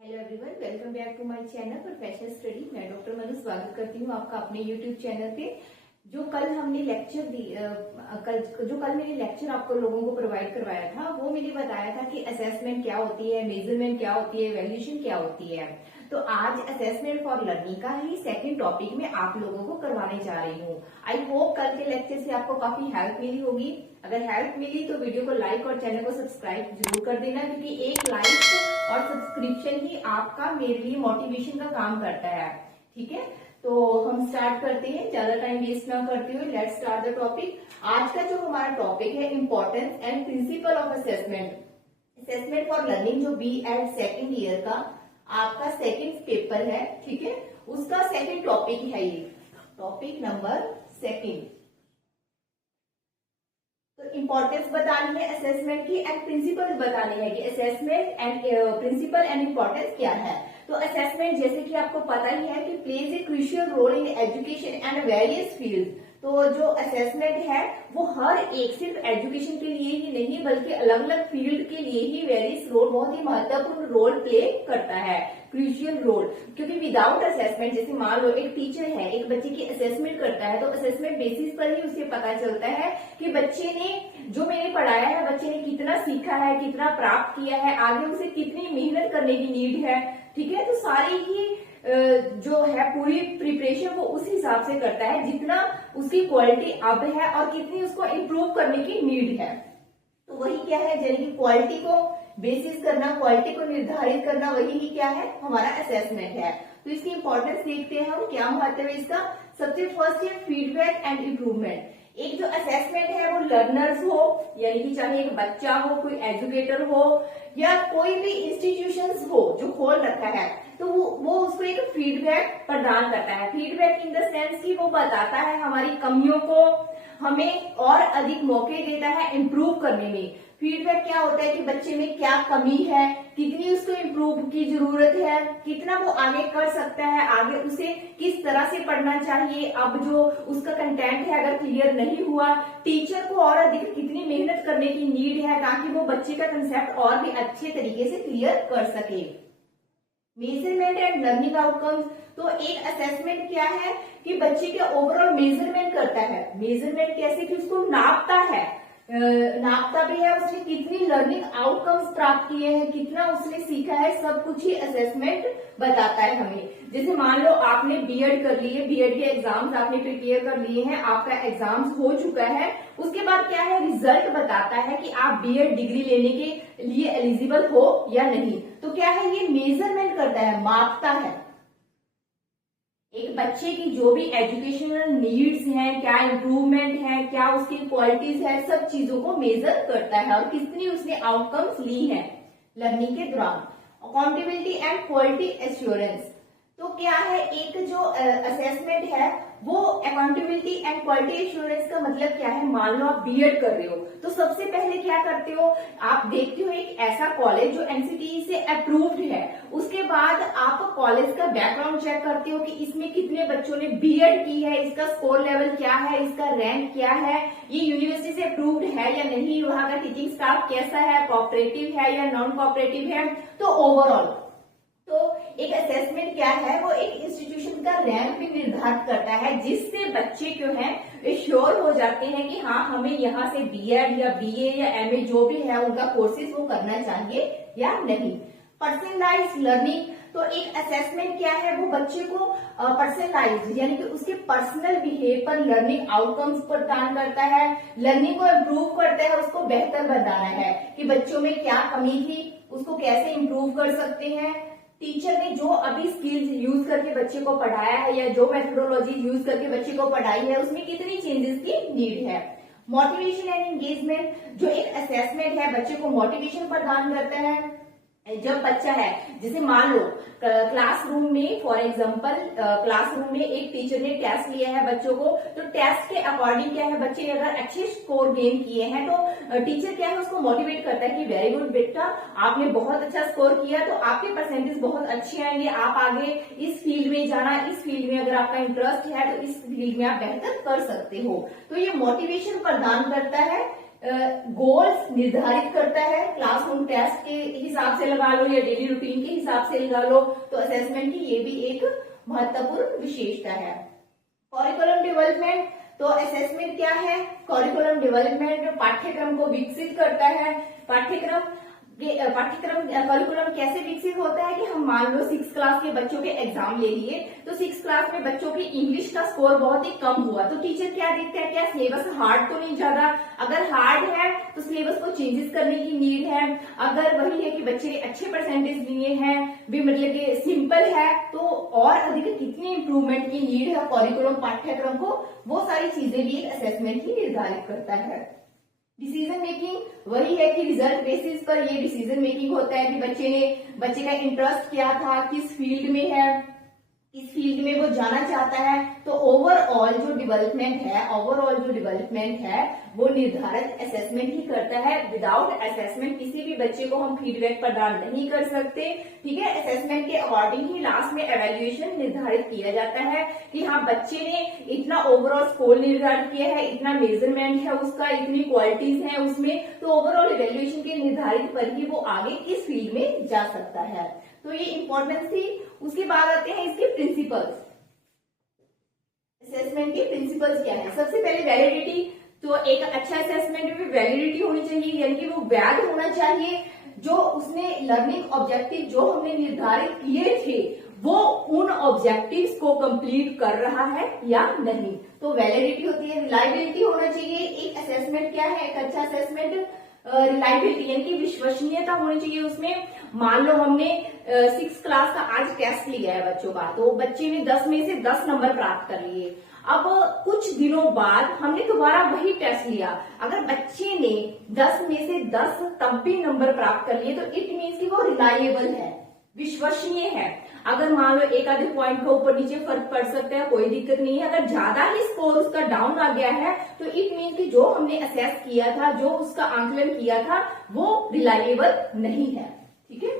Hello everyone, welcome back to my channel professional study. मैं doctor Manu स्वागत करती हूँ आपका अपने यूट्यूब चैनल पे। जो कल हमने लेक्चर दी कल मैंने लेक्चर आपको लोगों को प्रोवाइड करवाया था, वो मैंने बताया था कि असेसमेंट क्या होती है, मेजरमेंट क्या होती है, वैल्यूएशन क्या होती है। तो आज असेसमेंट फॉर लर्निंग का ही सेकंड टॉपिक में आप लोगों को करवाने जा रही हूँ। आई होप कल के लेक्चर से आपको काफी हेल्प मिली होगी। अगर हेल्प मिली तो वीडियो को लाइक और चैनल को सब्सक्राइब जरूर कर देना, क्योंकि एक लाइक और सब्सक्रिप्शन ही आपका मेरे लिए मोटिवेशन का काम करता है। ठीक है, तो हम स्टार्ट करते हैं, ज्यादा टाइम वेस्ट ना करते हुए। Let's start the topic. आज का जो हमारा टॉपिक है, importance and principle of assessment. Assessment for learning जो B.Ed सेकेंड ईयर का आपका सेकेंड पेपर है, ठीक है, उसका सेकेंड टॉपिक है ये, टॉपिक नंबर सेकेंड। तो इंपॉर्टेंस बतानी है असेसमेंट की एंड प्रिंसिपल बतानी है कि assessment and principle and importance क्या है। तो असेसमेंट जैसे कि आपको पता ही है कि plays a crucial role in education and various field. तो जो असेसमेंट है वो हर एक सिर्फ एजुकेशन के लिए ही नहीं बल्कि अलग अलग फील्ड के लिए ही वेरियस रोल, बहुत ही महत्वपूर्ण रोल प्ले करता है, क्रूशियल रोल। क्योंकि विदाउट असेसमेंट, जैसे मान लो एक टीचर है, एक बच्चे की असेसमेंट करता है, तो असेसमेंट बेसिस पर ही उसे पता चलता है कि बच्चे ने जो मैंने पढ़ाया है, बच्चे ने कितना सीखा है, कितना प्राप्त किया है, आगे उसे कितनी मेहनत करने की नीड है। ठीक है, तो सारी ही जो है पूरी प्रिपरेशन वो उस हिसाब से करता है जितना उसकी क्वालिटी अब है और कितनी उसको इम्प्रूव करने की नीड है। तो वही क्या है, यानी कि क्वालिटी को बेसिस करना, क्वालिटी को निर्धारित करना, वही ही क्या है, हमारा असेसमेंट है। तो इसकी इंपॉर्टेंस देखते हैं हम, क्या महत्व है इसका। सबसे फर्स्ट है फीडबैक एंड इम्प्रूवमेंट। एक जो असेसमेंट है वो लर्नर्स हो, यानी कि चाहे एक बच्चा हो, कोई एजुकेटर हो या कोई भी इंस्टीट्यूशंस हो जो खोल रखा है, तो वो उसको एक फीडबैक प्रदान करता है। फीडबैक इन द सेंस कि वो बताता है हमारी कमियों को, हमें और अधिक मौके देता है इम्प्रूव करने में। फीडबैक क्या होता है कि बच्चे में क्या कमी है, कितनी उसको इम्प्रूव की जरूरत है, कितना वो आगे कर सकता है, आगे उसे किस तरह से पढ़ना चाहिए। अब जो उसका कंटेंट है अगर क्लियर नहीं हुआ, टीचर को और अधिक कितनी मेहनत करने की नीड है ताकि वो बच्चे का कंसेप्ट और भी अच्छे तरीके से क्लियर कर सके। Measurement and learning outcomes. तो एक असेसमेंट क्या है कि बच्चे के ओवरऑल मेजरमेंट करता है। मेजरमेंट कैसे कि उसको नापता है, नापता भी है उसने कितनी लर्निंग आउटकम्स प्राप्त किए हैं, कितना उसने सीखा है, सब कुछ ही असेसमेंट बताता है हमें। जैसे मान लो आपने B.Ed कर लिए, B.Ed के एग्जाम्स आपने प्रिपेयर कर लिए हैं, आपका एग्जाम्स हो चुका है, उसके बाद क्या है, रिजल्ट बताता है कि आप B.Ed डिग्री लेने के लिए एलिजिबल हो या नहीं। तो क्या है, ये मेजरमेंट करता है, मापता है एक बच्चे की जो भी एजुकेशनल नीड्स हैं, क्या इम्प्रूवमेंट है, क्या उसकी क्वालिटीज है, सब चीजों को मेजर करता है और कितनी उसने आउटकम्स ली है लर्निंग के दौरान। Accountability and quality assurance. तो क्या है, एक जो असेसमेंट है वो अकाउंटेबिलिटी एंड क्वालिटी एश्योरेंस का मतलब क्या है। मान लो आप B.Ed कर रहे हो, तो सबसे पहले क्या करते हो, आप देखते हो एक ऐसा कॉलेज जो NCTE से अप्रूव्ड है, उसके बाद आप कॉलेज का बैकग्राउंड चेक करते हो कि इसमें कितने बच्चों ने B.Ed की है, इसका स्कोर लेवल क्या है, इसका रैंक क्या है, ये यूनिवर्सिटी से अप्रूव्ड है या नहीं, वहां का टीचिंग स्टाफ कैसा है, कोऑपरेटिव है या नॉन कोऑपरेटिव है। तो ओवरऑल तो एक असेसमेंट क्या है, वो एक इंस्टीट्यूशन का रैंक भी निर्धारित करता है, जिससे बच्चे क्यों है श्योर हो जाते हैं कि हाँ हमें यहाँ से B.Ed या BA या MA जो भी है उनका कोर्सेज वो करना चाहिए या नहीं। Personalise learning. तो एक असेसमेंट क्या है, वो बच्चे को पर्सनलाइज यानी कि उसके पर्सनल बिहेव पर लर्निंग आउटकम्स प्रदान करता है, लर्निंग को इम्प्रूव करता है, उसको बेहतर बनाना है कि बच्चों में क्या कमी थी, उसको कैसे इम्प्रूव कर सकते हैं। टीचर ने जो अभी स्किल्स यूज करके बच्चे को पढ़ाया है या जो मेथोडोलॉजी यूज करके बच्चे को पढ़ाई है, उसमें कितनी चेंजेस की नीड है। Motivation and engagement. जो एक असेसमेंट है बच्चे को मोटिवेशन प्रदान करता है। जब बच्चा है, जैसे मान लो क्लासरूम में, फॉर एग्जांपल क्लासरूम में एक टीचर ने टेस्ट लिया है बच्चों को, तो टेस्ट के अकॉर्डिंग क्या है, बच्चे ने अगर अच्छे स्कोर गेन किए हैं तो टीचर क्या है उसको मोटिवेट करता है कि वेरी गुड बेटा, आपने बहुत अच्छा स्कोर किया, तो आपके परसेंटेज बहुत अच्छे आएंगे, आप आगे इस फील्ड में जाना, इस फील्ड में अगर आपका इंटरेस्ट है तो इस फील्ड में आप बेहतर कर सकते हो। तो ये मोटिवेशन प्रदान करता है गोल्स निर्धारित करता है, क्लासरूम टेस्ट के हिसाब से लगा लो या डेली रूटीन के हिसाब से लगा लो, तो असेसमेंट की ये भी एक महत्वपूर्ण विशेषता है। करिकुलम डेवलपमेंट, तो असेसमेंट क्या है? करिकुलम डेवलपमेंट पाठ्यक्रम को विकसित करता है। पाठ्यक्रम करिकुलम कैसे विकसित होता है कि हम मान लो 6 क्लास के बच्चों के एग्जाम ले लिए, तो 6 क्लास में बच्चों की इंग्लिश का स्कोर बहुत ही कम हुआ, तो टीचर क्या देखता है, क्या सिलेबस हार्ड तो नहीं ज्यादा, अगर हार्ड है तो सिलेबस को चेंजेस करने की नीड है। अगर वही है कि बच्चे ने अच्छे परसेंटेज लिए हैं भी, मतलब कि सिंपल है, तो और अधिक कितनी इंप्रूवमेंट की नीड है करिकुलम पाठ्यक्रम को, वो सारी चीजें भी एक असेसमेंट ही निर्धारित करता है। डिसीजन मेकिंग वही है कि रिजल्ट बेसिस पर ये डिसीजन मेकिंग होता है कि बच्चे का इंटरेस्ट क्या था, किस फील्ड में है, इस फील्ड में वो जाना चाहता है, तो ओवरऑल जो डेवलपमेंट है वो निर्धारित असेसमेंट ही करता है। विदाउट असेसमेंट किसी भी बच्चे को हम फीडबैक प्रदान नहीं कर सकते, ठीक है। असेसमेंट के अकॉर्डिंग ही लास्ट में एवेल्युएशन निर्धारित किया जाता है कि हाँ बच्चे ने इतना ओवरऑल स्कोर निर्धारित किया है, इतना मेजरमेंट है उसका, इतनी क्वालिटीज है उसमें, तो ओवरऑल एवेल्युएशन के निर्धारित पर ही वो आगे इस फील्ड में जा सकता है। तो ये इंपॉर्टेंस थी। उसके बाद आते हैं इसके प्रिंसिपल्स। असेसमेंट के प्रिंसिपल्स क्या है? सबसे पहले वैलिडिटी, तो एक अच्छा असेसमेंट में वैलिडिटी होनी चाहिए, यानी कि वो वैध होना चाहिए, जो उसने लर्निंग ऑब्जेक्टिव जो हमने निर्धारित किए थे वो उन ऑब्जेक्टिव्स को कंप्लीट कर रहा है या नहीं, तो वैलिडिटी होती है। रिलायबिलिटी होना चाहिए। एक असेसमेंट क्या है? एक अच्छा असेसमेंट रिलायबिलिटी यानी कि विश्वसनीयता होनी चाहिए उसमें। मान लो हमने 6 क्लास का आज टेस्ट लिया है बच्चों का, तो बच्चे ने 10 में से 10 नंबर प्राप्त कर लिए। अब कुछ दिनों बाद हमने दोबारा वही टेस्ट लिया, अगर बच्चे ने 10 में से 10 तब भी नंबर प्राप्त कर लिए, तो इट मीन्स कि वो रिलायबल है, विश्वसनीय है। अगर मान लो एक आधे पॉइंट का ऊपर नीचे फर्क पड़ सकता है, कोई दिक्कत नहीं है। अगर ज्यादा ही स्कोर उसका डाउन आ गया है, तो इट मीन कि जो हमने असेस किया था, जो उसका आंकलन किया था, वो रिलायबल नहीं है, ठीक है।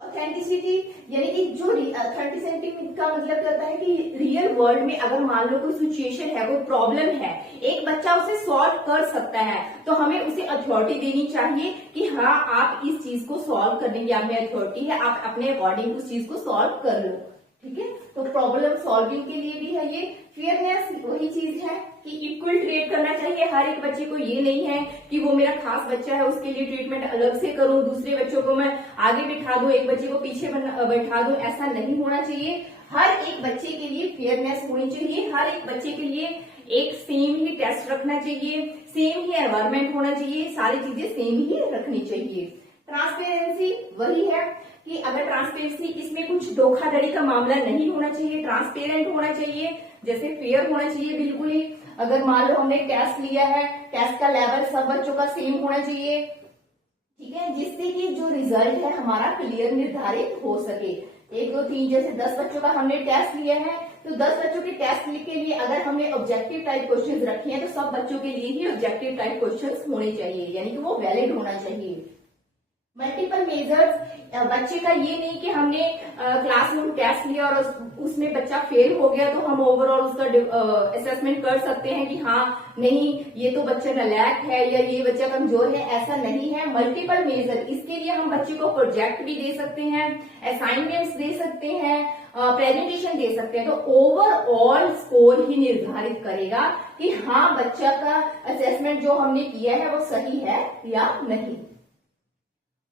ऑथेंटिसिटी यानी कि जो ऑथेंटिसिटी का मतलब करता है कि रियल वर्ल्ड में अगर मान लो कोई सिचुएशन है, कोई प्रॉब्लम है, एक बच्चा उसे सॉल्व कर सकता है, तो हमें उसे अथॉरिटी देनी चाहिए कि हाँ आप इस चीज को सॉल्व करने की आप में अथॉरिटी है, आप अपने अकॉर्डिंग उस चीज को सॉल्व कर लो, ठीक है। तो प्रॉब्लम सॉल्विंग के लिए भी है ये। फेयरनेस वही चीज है कि इक्वल ट्रीट करना चाहिए हर एक बच्चे को। ये नहीं है कि वो मेरा खास बच्चा है उसके लिए ट्रीटमेंट अलग से करूं, दूसरे बच्चों को मैं आगे बिठा दूं, एक बच्चे को पीछे बैठा दूं, ऐसा नहीं होना चाहिए। हर एक बच्चे के लिए फेयरनेस होनी चाहिए, हर एक बच्चे के लिए एक सेम ही टेस्ट रखना चाहिए, सेम ही एनवायरमेंट होना चाहिए, सारी चीजें सेम ही रखनी चाहिए। ट्रांसपेरेंसी वही है कि अगर ट्रांसपेरेंसी, इसमें कुछ धोखाधड़ी का मामला नहीं होना चाहिए, ट्रांसपेरेंट होना चाहिए, जैसे फेयर होना चाहिए बिल्कुल ही। अगर मान लो हमने टेस्ट लिया है, टेस्ट का लेवल सब बच्चों का सेम होना चाहिए, ठीक है, जिससे कि जो रिजल्ट है हमारा क्लियर निर्धारित हो सके। 1 2 3 जैसे 10 बच्चों का हमने टेस्ट लिया है, तो 10 बच्चों के टेस्ट के लिए अगर हमने ऑब्जेक्टिव टाइप क्वेश्चंस रखे हैं, तो सब बच्चों के लिए ही ऑब्जेक्टिव टाइप क्वेश्चंस होने चाहिए, यानी कि वो वैलिड होना चाहिए। मल्टीपल मेजर्स, बच्चे का ये नहीं कि हमने क्लासरूम टेस्ट लिया और उसमें बच्चा फेल हो गया तो हम ओवरऑल उसका असेसमेंट कर सकते हैं कि हाँ नहीं ये तो बच्चा नालायक है या ये बच्चा कमजोर है, ऐसा नहीं है। मल्टीपल मेजर, इसके लिए हम बच्चे को प्रोजेक्ट भी दे सकते हैं, असाइनमेंट्स दे सकते हैं, प्रेजेंटेशन दे सकते हैं, तो ओवरऑल स्कोर ही निर्धारित करेगा कि हाँ बच्चा का असेसमेंट जो हमने किया है वो सही है या नहीं।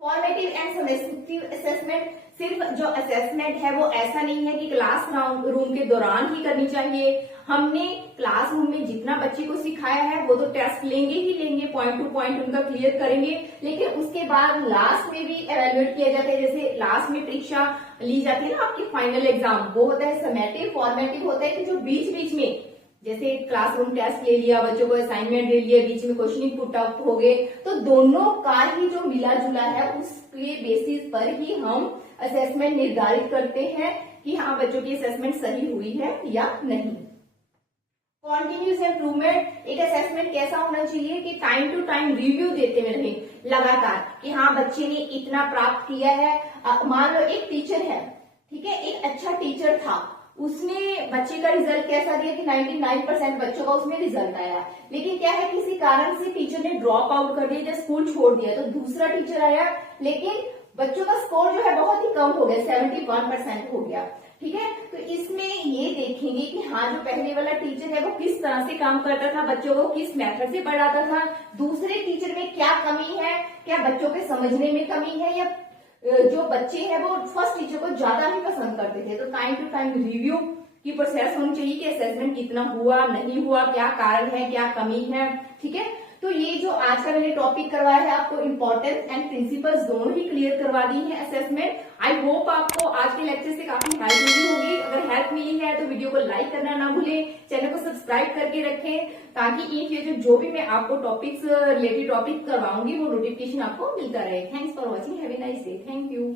फॉर्मेटिव एंड समेटिव असेसमेंट, सिर्फ जो असेसमेंट है वो ऐसा नहीं है कि क्लास रूम के दौरान ही करनी चाहिए। हमने क्लासरूम में जितना बच्चे को सिखाया है वो तो टेस्ट लेंगे ही लेंगे, पॉइंट टू पॉइंट उनका क्लियर करेंगे, लेकिन उसके बाद लास्ट में भी एवेल्युएट किया जाता है। जैसे लास्ट में परीक्षा ली जाती है ना आपकी फाइनल एग्जाम, वो होता है समेटिव। फॉर्मेटिव होता है कि जो बीच बीच में, जैसे क्लासरूम टेस्ट ले लिया, बच्चों को असाइनमेंट दे लिया, बीच में क्वेश्चनिंग पुट अप हो गए, तो दोनों का ही जो मिला जुला है उसके बेसिस पर ही हम असेसमेंट निर्धारित करते हैं कि हाँ बच्चों की असेसमेंट सही हुई है या नहीं। कॉन्टिन्यूस इम्प्रूवमेंट, एक असेसमेंट कैसा होना चाहिए कि टाइम टू टाइम रिव्यू देते रहे लगातार कि हाँ बच्चे ने इतना प्राप्त किया है। मान लो एक टीचर है, ठीक है, एक अच्छा टीचर था, उसने बच्चे का रिजल्ट कैसा दिया कि 99% बच्चों का उसमें रिजल्ट आया, लेकिन क्या है किसी कारण से टीचर ने ड्रॉप आउट कर दिया या स्कूल छोड़ दिया, तो दूसरा टीचर आया लेकिन बच्चों का स्कोर जो है बहुत ही कम हो गया, 71% हो गया। ठीक है, तो इसमें ये देखेंगे कि हाँ जो पहले वाला टीचर है वो किस तरह से काम करता था, बच्चों को किस मेथड से पढ़ाता था, दूसरे टीचर में क्या कमी है, क्या बच्चों के समझने में कमी है, या जो बच्चे हैं वो फर्स्ट टीचर को ज्यादा ही पसंद करते थे। तो टाइम टू टाइम रिव्यू की प्रोसेस होनी चाहिए कि असेसमेंट कितना हुआ नहीं हुआ, क्या कारण है, क्या कमी है। ठीक है, तो ये जो आज का मैंने टॉपिक करवाया है आपको इंपॉर्टेंस एंड प्रिंसिपल्स दोनों ही क्लियर करवा दी है असेसमेंट। आई होप आपको आज के लेक्चर से काफी हेल्प मिली होगी। अगर हेल्प मिली है तो वीडियो को लाइक करना ना भूलें, चैनल को सब्सक्राइब करके रखें ताकि इन फ्यूचर जो भी मैं आपको टॉपिक्स रिलेटेड टॉपिक करवाऊंगी वो नोटिफिकेशन आपको मिलता रहे। Thanks for watching, have a nice day, thank you.